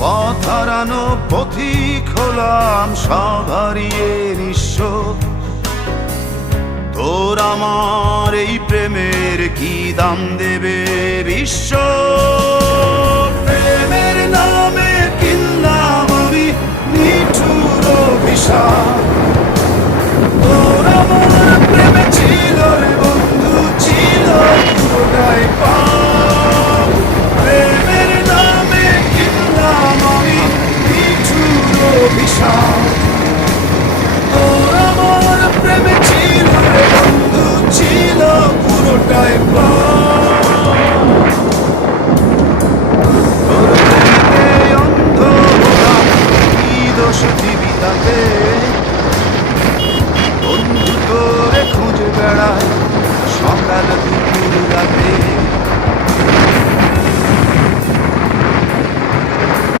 পথ হারানো পথিক হলাম সব হারিয়ে নিঃস্ব। তোর আমার এই প্রেমের কি দাম দেবে বিশ্ব? প্রেমের নামে কিনলাম আমি নিঠুর অভিশাপ। তোর আমার প্রেমে ছিল রে বন্ধু, ছিল পুরোটাই পাপ। প্রেমের নামে কিনলাম আমি নিঠুর অভিশাপ। তোর আমার প্রেমে ছিল রে বন্ধু, ছিল পুরোটাই পাপ।